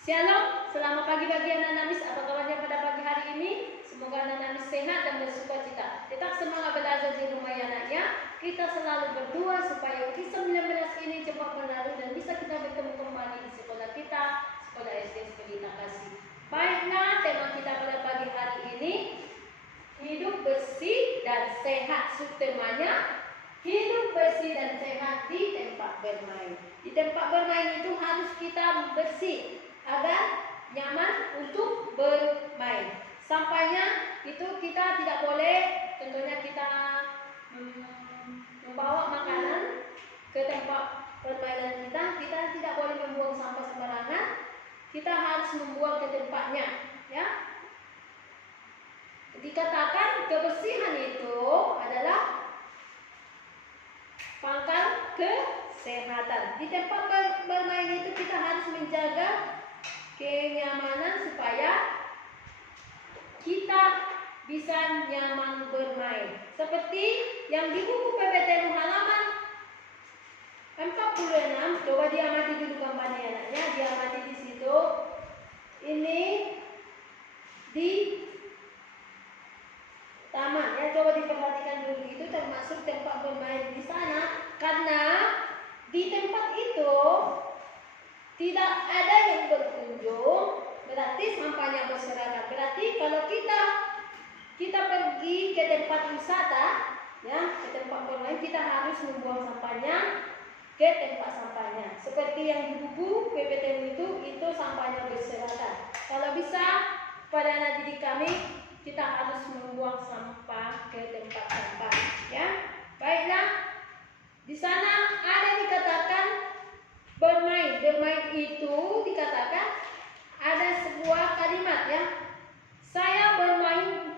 Shalom, selamat pagi anak Namis. Apa kabarnya pada pagi hari ini? Semoga anak Namis sehat dan bersukacita. Tetap semangat belajar di rumah ya anaknya. Kita selalu berdoa supaya COVID-19 ini cepat berlalu dan bisa kita bertemu kembali di sekolah kita, sekolah SD Pelita Kasih. Baiklah, tema kita pada pagi hari ini hidup bersih dan sehat. Subtemanya hidup bersih dan sehat di tempat bermain. Di tempat bermain itu harus kita bersih agar nyaman untuk bermain. Sampahnya itu kita tidak boleh, tentunya kita membawa makanan ke tempat permainan kita tidak boleh membuang sampah sembarangan. Kita harus membuang ke tempatnya, ya. Dikatakan kebersihan itu adalah pangkal kesehatan. Di tempat bermain itu kita harus menjaga kenyamanan supaya kita bisa nyaman bermain. Seperti yang di buku PPT halaman 46, coba diamati dulu gambarnya anaknya, diamati di situ. Ini di taman ya, coba diperhatikan dulu, itu termasuk tempat bermain di sana karena di tempat itu tidak ada yang berkunjung, berarti sampahnya berserakan. Berarti kalau kita pergi ke tempat wisata, ya, ke tempat bermain, kita harus membuang sampahnya ke tempat sampahnya. Seperti yang di buku PPT itu sampahnya berserakan. Kalau bisa pada anak didik kami, kita harus membuang sampah ke tempat sampah, ya. Baiklah, di sana ada dikatakan bermain itu dikatakan ada sebuah kalimat, ya. Saya bermain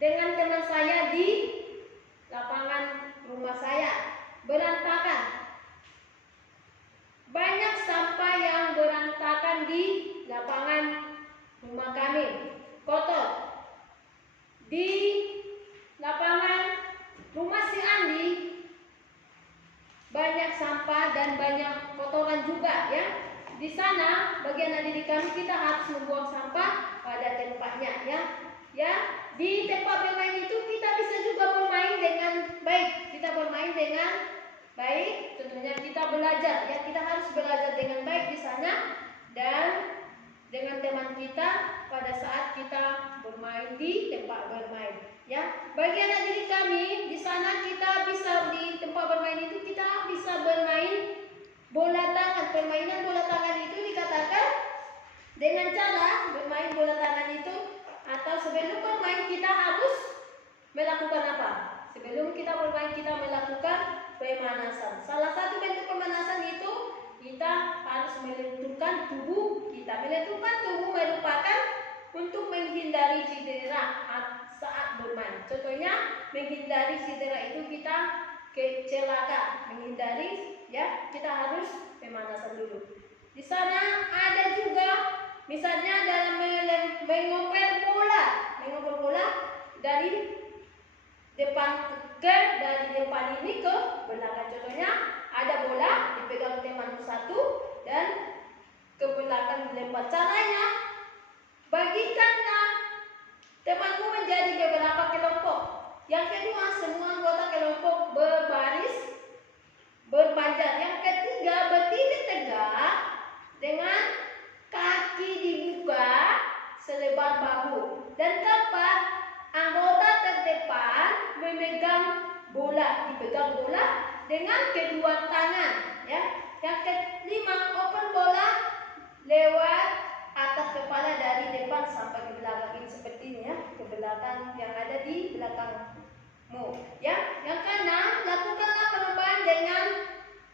dengan teman saya di lapangan rumah saya. Berantakan. Banyak sampah yang berantakan di lapangan rumah kami. Kotor. Di lapangan rumah si Andi banyak sampah dan banyak kotoran juga, ya. Di sana bagi anak didik kami kita harus membuang sampah pada tempatnya, ya. Ya, di tempat bermain itu kita bisa juga bermain dengan baik. Kita bermain dengan baik, tentunya kita belajar, ya. Kita harus belajar dengan baik di sana dan dengan teman kita pada saat kita bermain di tempat bermain, ya. Bagi anak didik kami di sana kita bisa di tempat bermain itu kita bisa bermain bola tangan. Permainan bola tangan itu dikatakan dengan cara bermain bola tangan itu, atau sebelum bermain kita harus melakukan apa? Sebelum kita bermain kita melakukan pemanasan. Salah satu bentuk pemanasan itu kita harus melenturkan tubuh kita. Melenturkan tubuh merupakan untuk menghindari cedera saat bermain. Contohnya menghindari cedera itu kita kecelakaan, menghindari, ya, kita harus pemanasan dulu. Di sana ada juga misalnya dalam mengopel bola dari depan dari depan ini ke belakang. Contohnya ada bola dipegang teman satu dan ke belakang dilempar. Caranya bagikanlah temanmu menjadi beberapa kelompok. Yang kedua, semua anggota kelompok berbaris berpanjang. Yang ketiga, berdiri tegak dengan kaki dibuka selebar bahu. Dan keempat, anggota terdepan memegang bola, dipegang bola dengan kedua tangan, ya. Yang kelima, open bola lewat atas kepala dari depan sampai ke belakang. Ini seperti ini, ya, ke belakang yang ada di belakangmu, ya. Yang keenam, lakukanlah perlombaan dengan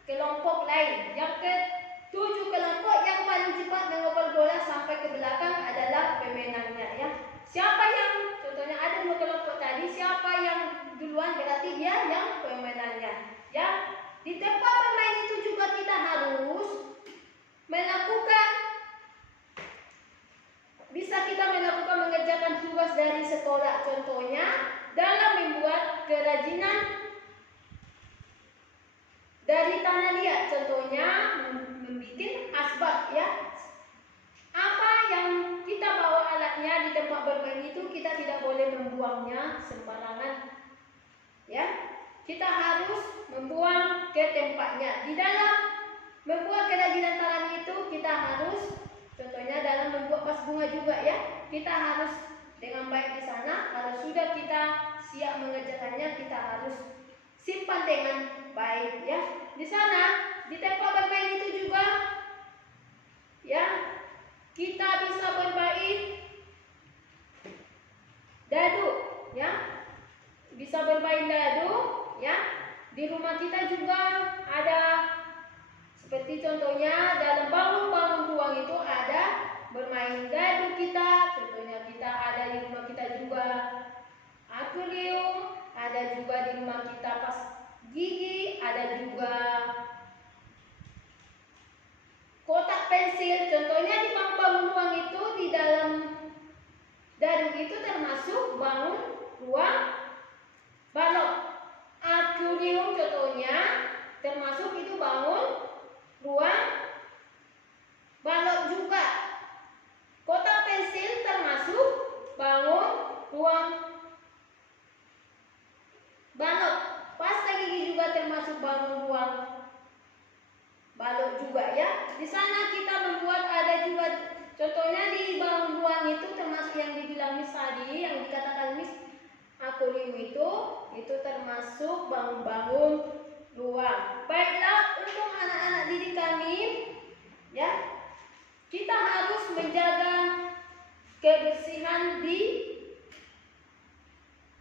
kelompok lain. Yang ketujuh, kelompok yang paling cepat mengopel bola sampai ke belakang adalah pemenangnya, ya. Siapa yang, contohnya ada dua kelompok tadi, siapa yang duluan berarti dia yang pemenangnya, ya. Di tempat bermain itu juga kita harus melakukan, bisa kita melakukan mengerjakan tugas dari sekolah. Contohnya dalam membuat kerajinan dari tanah liat, contohnya membuat asbak, ya. kita tidak boleh membuangnya sembarangan. Ya, kita harus membuang ke tempatnya. Di dalam membuat kerajinan tangan itu kita harus, contohnya dalam membuat vas bunga juga ya, kita harus dengan baik di sana. Kalau sudah kita siap mengerjakannya, kita harus simpan dengan baik ya. Di sana, di tempat bermain itu juga ya, kita bisa bermain dadu ya. Bisa bermain dadu ya. Di rumah kita juga ada, seperti contohnya dalam bangun-bangun ruang itu ada bermain dadu kita. Contohnya kita ada di rumah kita juga akuarium, ada juga di rumah kita pas gigi, ada juga kotak pensil. Contohnya di bangun ruang itu, di dalam dadu itu termasuk bangun ruang balok. Akuarium contohnya termasuk itu bangun ruang balok juga. Kotak pensil termasuk bangun ruang balok. Pasta gigi juga termasuk bangun ruang balok juga ya. Di sana kita membuat ada juga, contohnya di bangun ruang itu termasuk yang dibilang Miss tadi, yang dikatakan Miss akuarium itu termasuk bangun-bangun ruang. Baiklah, untuk anak-anak didik kami ya, kita harus menjaga kebersihan di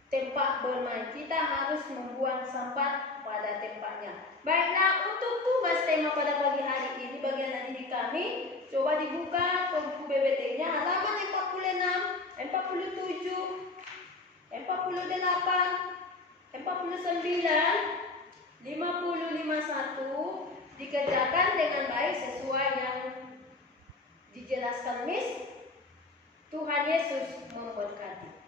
tempat bermain. Kita harus membuang sampah pada tempatnya. Baiklah, untuk tugas tema pada pagi hari ini bagi anak didik kami, coba dibuka buku BBT-nya halaman 46, 47, 48, 49, 50, 51 dikerjakan dengan baik sesuai yang dijelaskan Miss. Tuhan Yesus